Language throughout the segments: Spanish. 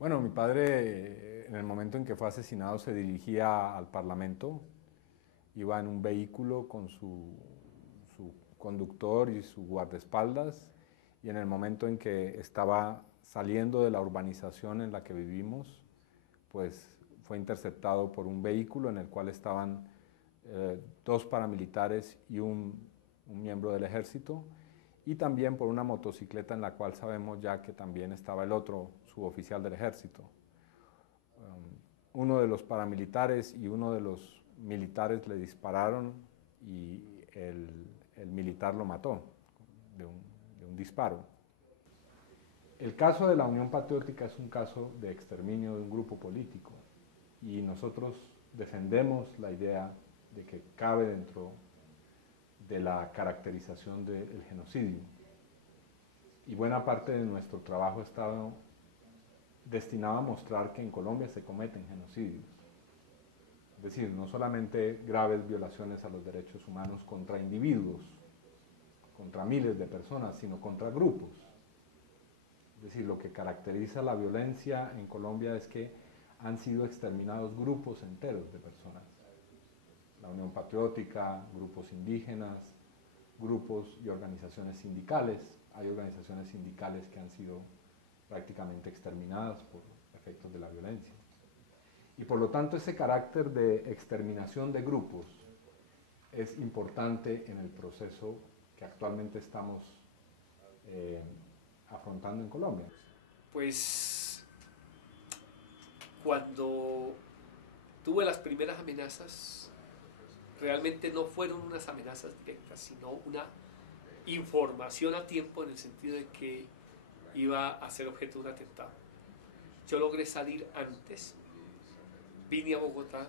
Bueno, mi padre en el momento en que fue asesinado se dirigía al Parlamento, iba en un vehículo con su conductor y su guardaespaldas, y en el momento en que estaba saliendo de la urbanización en la que vivimos, pues fue interceptado por un vehículo en el cual estaban dos paramilitares y un miembro del ejército, y también por una motocicleta en la cual sabemos ya que también estaba el otro suboficial del ejército. Uno de los paramilitares y uno de los militares le dispararon y el militar lo mató de un disparo. El caso de la Unión Patriótica es un caso de exterminio de un grupo político y nosotros defendemos la idea de que cabe dentro de la caracterización del genocidio. Y buena parte de nuestro trabajo ha estado destinado a mostrar que en Colombia se cometen genocidios. Es decir, no solamente graves violaciones a los derechos humanos contra individuos, contra miles de personas, sino contra grupos. Es decir, lo que caracteriza la violencia en Colombia es que han sido exterminados grupos enteros de personas. La Unión Patriótica, grupos indígenas, grupos y organizaciones sindicales. Hay organizaciones sindicales que han sido prácticamente exterminadas por efectos de la violencia. Y por lo tanto ese carácter de exterminación de grupos es importante en el proceso que actualmente estamos afrontando en Colombia. Pues cuando tuve las primeras amenazas, realmente no fueron unas amenazas directas, sino una información a tiempo en el sentido de que iba a ser objeto de un atentado. Yo logré salir antes, vine a Bogotá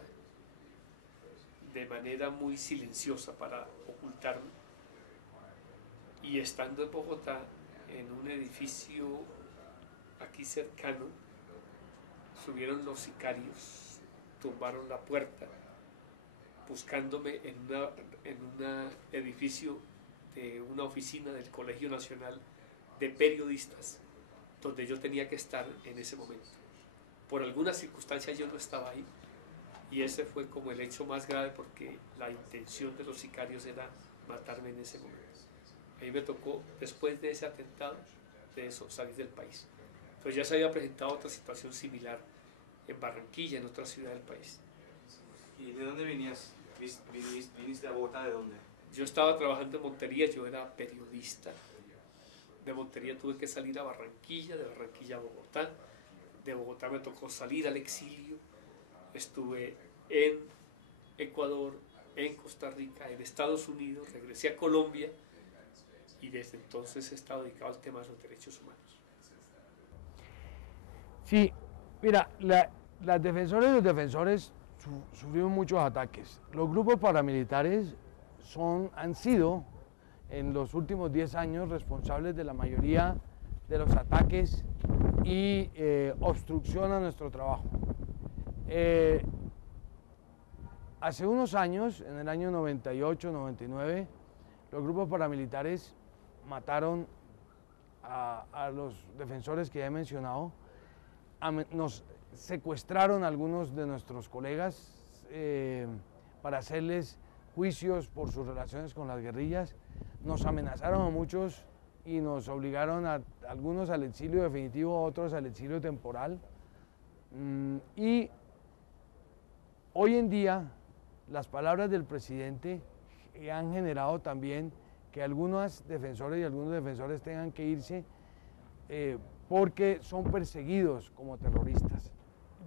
de manera muy silenciosa para ocultarme y estando en Bogotá, en un edificio aquí cercano, subieron los sicarios, tumbaron la puerta, buscándome en un edificio de una oficina del Colegio Nacional de Periodistas, donde yo tenía que estar en ese momento. Por alguna circunstancia yo no estaba ahí y ese fue como el hecho más grave porque la intención de los sicarios era matarme en ese momento. A mí me tocó, después de ese atentado, de eso, salir del país. Entonces ya se había presentado otra situación similar en Barranquilla, en otra ciudad del país. ¿Y de dónde venías? ¿Viniste a Bogotá de dónde? Yo estaba trabajando en Montería, yo era periodista. De Montería tuve que salir a Barranquilla, de Barranquilla a Bogotá. De Bogotá me tocó salir al exilio. Estuve en Ecuador, en Costa Rica, en Estados Unidos, regresé a Colombia y desde entonces he estado dedicado al tema de los derechos humanos. Sí, mira, las defensoras y los defensores sufrieron muchos ataques. Los grupos paramilitares han sido en los últimos 10 años responsables de la mayoría de los ataques y obstrucción a nuestro trabajo. Hace unos años, en el año 98, 99, los grupos paramilitares mataron a los defensores que ya he mencionado, nos secuestraron a algunos de nuestros colegas para hacerles juicios por sus relaciones con las guerrillas, nos amenazaron a muchos y nos obligaron a algunos al exilio definitivo, a otros al exilio temporal. Y hoy en día las palabras del presidente han generado también que algunos defensores y algunos defensores tengan que irse porque son perseguidos como terroristas.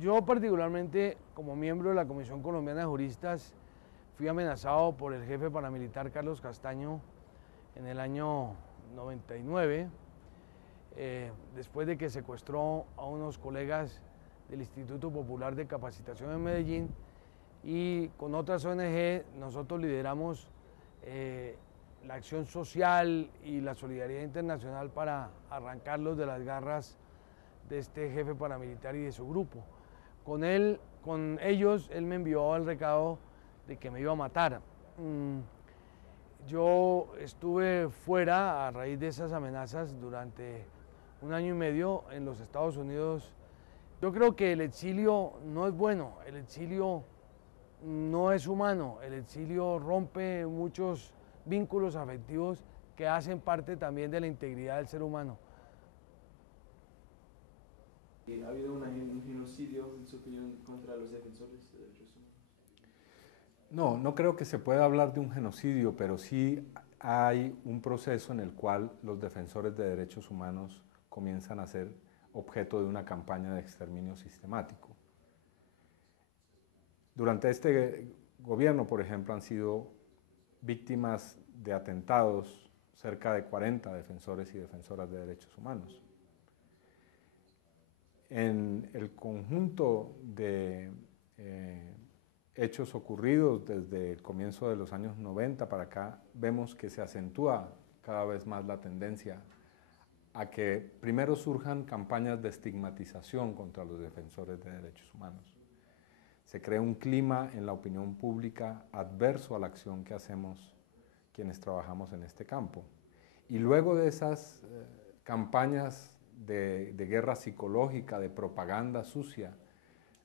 Yo particularmente, como miembro de la Comisión Colombiana de Juristas, fui amenazado por el jefe paramilitar Carlos Castaño en el año 99, después de que secuestró a unos colegas del Instituto Popular de Capacitación en Medellín, y con otras ONG nosotros lideramos la acción social y la solidaridad internacional para arrancarlos de las garras de este jefe paramilitar y de su grupo. Con ellos, él me envió el recado de que me iba a matar. Yo estuve fuera a raíz de esas amenazas durante un año y medio en los Estados Unidos Yo creo que el exilio no es bueno, el exilio no es humano, el exilio rompe muchos vínculos afectivos que hacen parte también de la integridad del ser humano. ¿Ha habido un genocidio, en su opinión, contra los defensores de derechos humanos? No, no creo que se pueda hablar de un genocidio, pero sí hay un proceso en el cual los defensores de derechos humanos comienzan a ser objeto de una campaña de exterminio sistemático. Durante este gobierno, por ejemplo, han sido víctimas de atentados cerca de 40 defensores y defensoras de derechos humanos. En el conjunto de hechos ocurridos desde el comienzo de los años 90 para acá, vemos que se acentúa cada vez más la tendencia a que primero surjan campañas de estigmatización contra los defensores de derechos humanos. Se crea un clima en la opinión pública adverso a la acción que hacemos quienes trabajamos en este campo. Y luego de esas campañas de guerra psicológica, de propaganda sucia,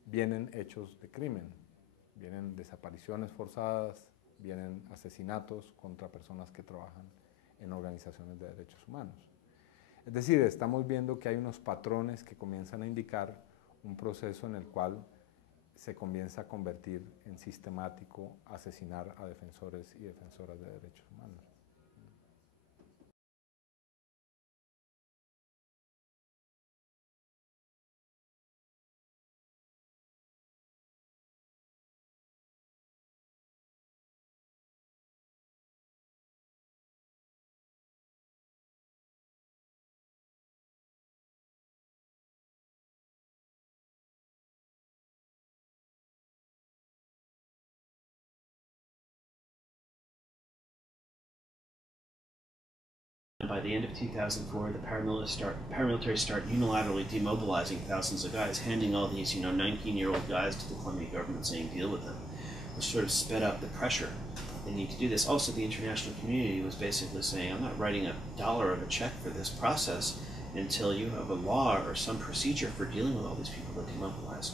vienen hechos de crimen, vienen desapariciones forzadas, vienen asesinatos contra personas que trabajan en organizaciones de derechos humanos. Es decir, estamos viendo que hay unos patrones que comienzan a indicar un proceso en el cual se comienza a convertir en sistemático asesinar a defensores y defensoras de derechos humanos. By the end of 2004, the paramilitary start unilaterally demobilizing thousands of guys, handing all these, 19-year-old guys to the Colombian government saying, deal with them, which sort of sped up the pressure. They need to do this. Also, the international community was basically saying, I'm not writing $1 of a check for this process until you have a law or some procedure for dealing with all these people that demobilize.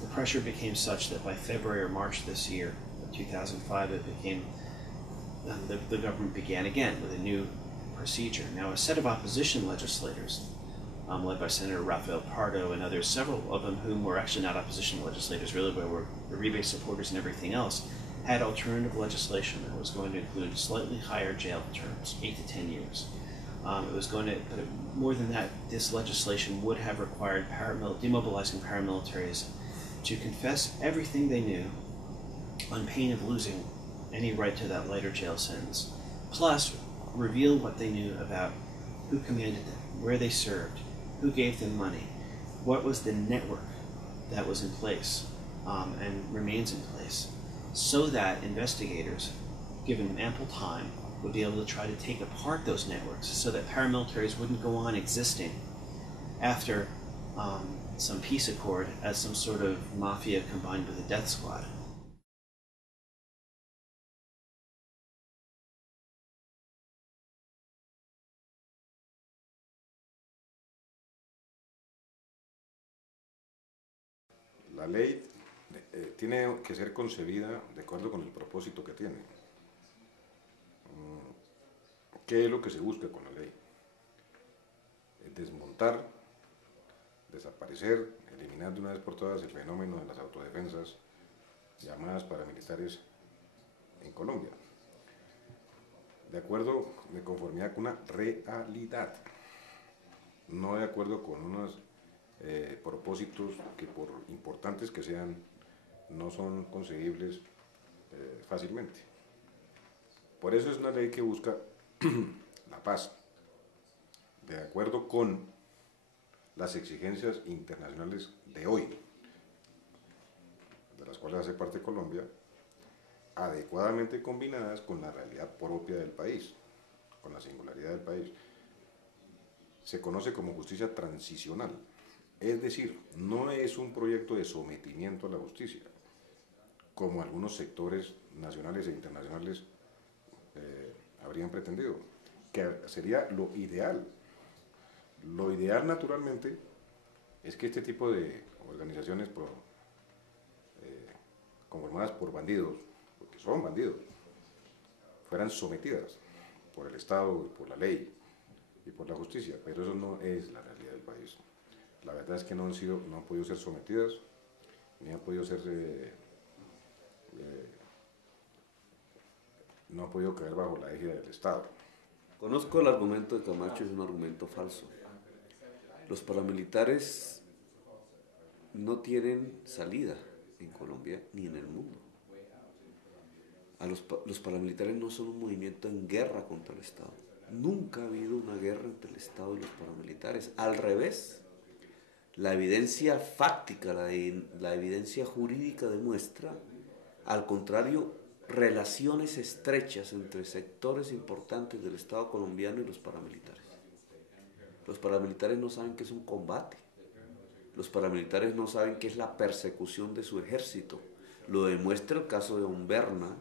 The pressure became such that by February or March this year, 2005, it became, the government began again with a new procedure. Now, a set of opposition legislators, led by Senator Rafael Pardo and others, several of them whom were actually not opposition legislators, really, but were Uribe supporters and everything else, had alternative legislation that was going to include slightly higher jail terms, 8 to 10 years. It was going to, but more than that, this legislation would have required demobilizing paramilitaries to confess everything they knew on pain of losing any right to that lighter jail sentence, plus reveal what they knew about who commanded them, where they served, who gave them money, what was the network that was in place and remains in place, so that investigators, given ample time, would be able to try to take apart those networks so that paramilitaries wouldn't go on existing after some peace accord as some sort of mafia combined with a death squad. La ley tiene que ser concebida de acuerdo con el propósito que tiene. ¿Qué es lo que se busca con la ley? Desmontar, desaparecer, eliminar de una vez por todas el fenómeno de las autodefensas llamadas paramilitares en Colombia, de conformidad con una realidad, no de acuerdo con unos propósitos que, por importantes que sean, no son conseguibles fácilmente. Por eso es una ley que busca la paz, de acuerdo con las exigencias internacionales de hoy, de las cuales hace parte Colombia, adecuadamente combinadas con la realidad propia del país, con la singularidad del país. Se conoce como justicia transicional, es decir, no es un proyecto de sometimiento a la justicia, como algunos sectores nacionales e internacionales habrían pretendido, que sería lo ideal. Lo ideal, naturalmente, es que este tipo de organizaciones conformadas por bandidos, porque son bandidos, fueran sometidas por el Estado, por la ley y por la justicia, pero eso no es la realidad del país. La verdad es que no han podido ser sometidas, ni han podido ser, no han podido caer bajo la égida del Estado. Conozco el argumento de Camacho, es un argumento falso. Los paramilitares no tienen salida en Colombia ni en el mundo. Los paramilitares no son un movimiento en guerra contra el Estado. Nunca ha habido una guerra entre el Estado y los paramilitares. Al revés, la evidencia fáctica, la evidencia jurídica demuestra, al contrario, relaciones estrechas entre sectores importantes del Estado colombiano y los paramilitares. Los paramilitares no saben qué es un combate. Los paramilitares no saben qué es la persecución de su ejército. Lo demuestra el caso de Umberna,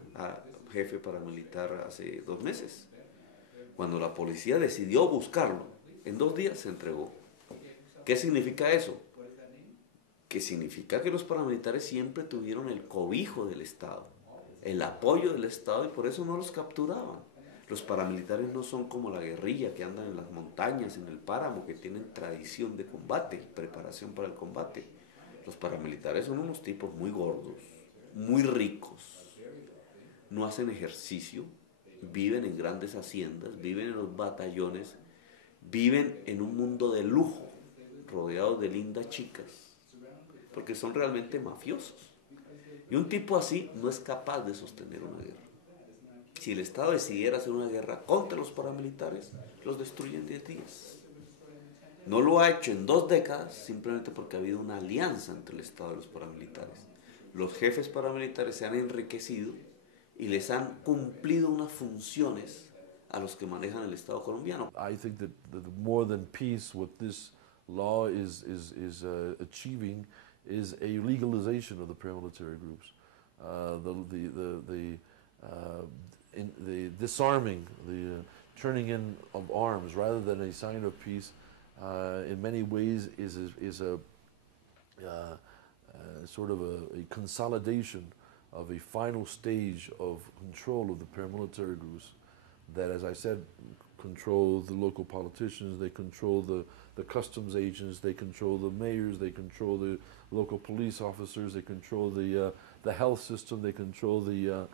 jefe paramilitar, hace 2 meses. Cuando la policía decidió buscarlo, en 2 días se entregó. ¿Qué significa eso? Que significa que los paramilitares siempre tuvieron el cobijo del Estado, el apoyo del Estado, y por eso no los capturaban. Los paramilitares no son como la guerrilla que andan en las montañas, en el páramo, que tienen tradición de combate, preparación para el combate. Los paramilitares son unos tipos muy gordos, muy ricos, no hacen ejercicio, viven en grandes haciendas, viven en los batallones, viven en un mundo de lujo, rodeados de lindas chicas, porque son realmente mafiosos. Y un tipo así no es capaz de sostener una guerra. Si el Estado decidiera hacer una guerra contra los paramilitares, los destruye en 10 días. No lo ha hecho en 2 décadas, simplemente porque ha habido una alianza entre el Estado y los paramilitares. Los jefes paramilitares se han enriquecido y les han cumplido unas funciones a los que manejan el Estado colombiano. I think that more than peace, what this law is achieving is a legalization of the paramilitary groups, the disarming, the turning in of arms rather than a sign of peace. In many ways, is a sort of a consolidation of a final stage of control of the paramilitary groups that, as I said, control the local politicians, they control the customs agents, they control the mayors, they control the local police officers, they control the health system, they control the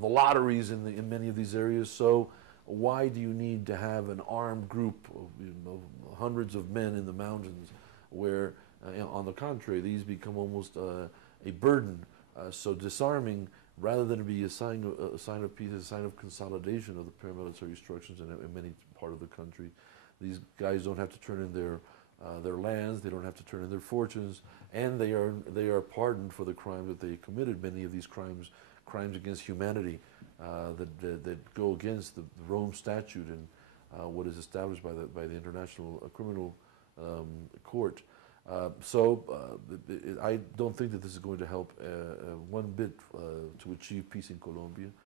lotteries in many of these areas. So why do you need to have an armed group of hundreds of men in the mountains where, on the contrary, these become almost a burden? So disarming, rather than be a sign of peace, is a sign of consolidation of the paramilitary structures in many part of the country. These guys don't have to turn in their lands, they don't have to turn in their fortunes, and they are pardoned for the crime that they committed. Many of these crimes against humanity that go against the Rome Statute and what is established by the International Criminal Court. I don't think that this is going to help one bit to achieve peace in Colombia.